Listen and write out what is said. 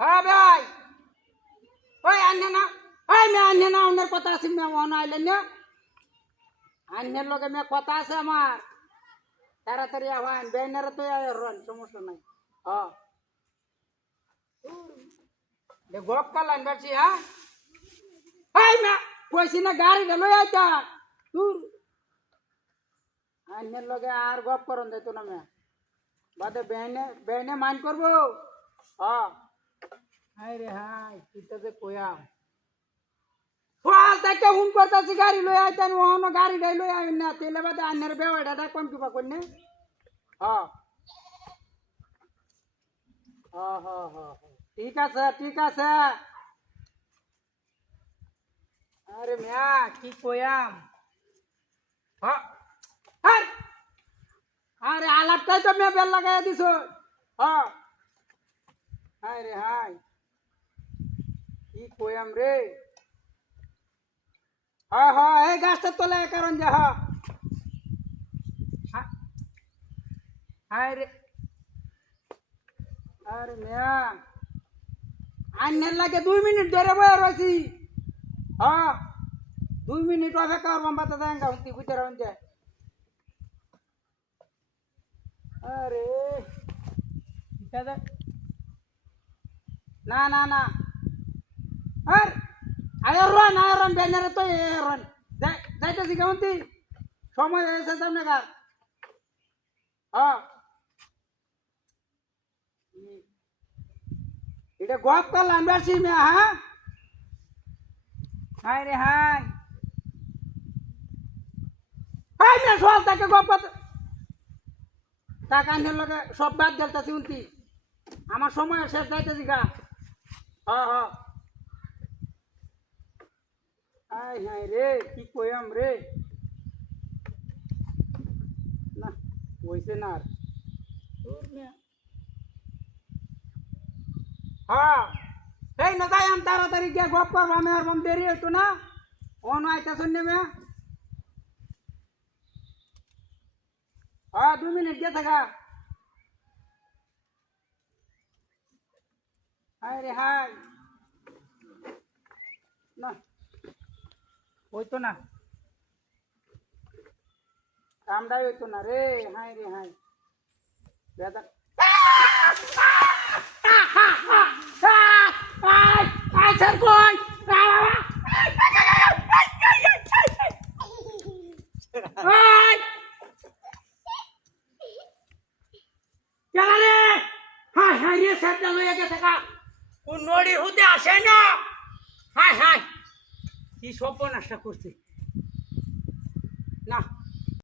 হ্যাঁ ভাই ওই আনে না ওই মে আনে না ওনার কথা আছে মে মন আইলেন না আন্নের লগে মে কথা আছে আমার তাড়াতাড়ি আহ্বান বেনারে তো রন সমস্যা নাই হ্যাঁ গপ কালান বাড়ছি হ্যাঁ এই না কইছি না গাড়িটা লই আইতা তুই আন্নের লগে আর গপ করন দিত না মে বাদে বেনে বেনে মান করবো হ্যাঁ হাই রে হাই তুইটা যে কয়াম ফল থেকে হুন করতেছি গাড়ি লই আইতেন ওহন গাড়িটাই লই আইন না তেলে বাদে আন্নের বেওয়াটা কম কিবা করনে হ্যাঁ হ্যাঁ হ্যাঁ হ্যাঁ ঠিক আছে ঠিক আছে আরে মিয়া কি কয়াম হ্যাঁ আরে আলাপটাই তো মেয়ে বেল লাগাই দিছ হ্যাঁ হাই রে হাই কি কয়াম রে হ্যাঁ হ্যাঁ এই গাছটা তোলে কারণ যা হাই রে আরে মিয়া আন্নের লাগে 2 মিনিট ধরে বয়ে রয়েছি হ্যাঁ 2 মিনিট অপেক্ষা করবাম বাতা দেঙ্গা হুঁতি বুঝতে রাখুন যে আরে না না না আর আয়রন ব্যানারে তো এরন যাইতেছি কেমন তুই সময় হয়েছে সামনে কার হ্যাঁ এটা গপ করলাম বেশি মেয়ে হ্যাঁ হাই রে হাই হাই মেয়ে সব তাকে গপ করতে টাকা আনতে লগে সব বাদ দিতেছি উনতি আমার সময় শেষ যাইতেছি গা হ্যাঁ হ্যাঁ হাই হাই রে কি কইম রে না কইছে না আর হ্যাঁ এই না তাই আমি তাড়াতাড়ি গিয়ে গপ করবো আমি আর মন দেরি হইতো না অন আইতেছেন নেমে হ্যাঁ 2 মিনিট গিয়ে থাকা হাই রে হাই না হইতো না কামটাই হইতো না রে হাই রে হাই বেদা স্যার কই রে হাই হাই রে স্যারটা লইয়া গেছে কা কোন নড়ি হুদে আসে না হাই হাই কি সর্বনাশটা করছে না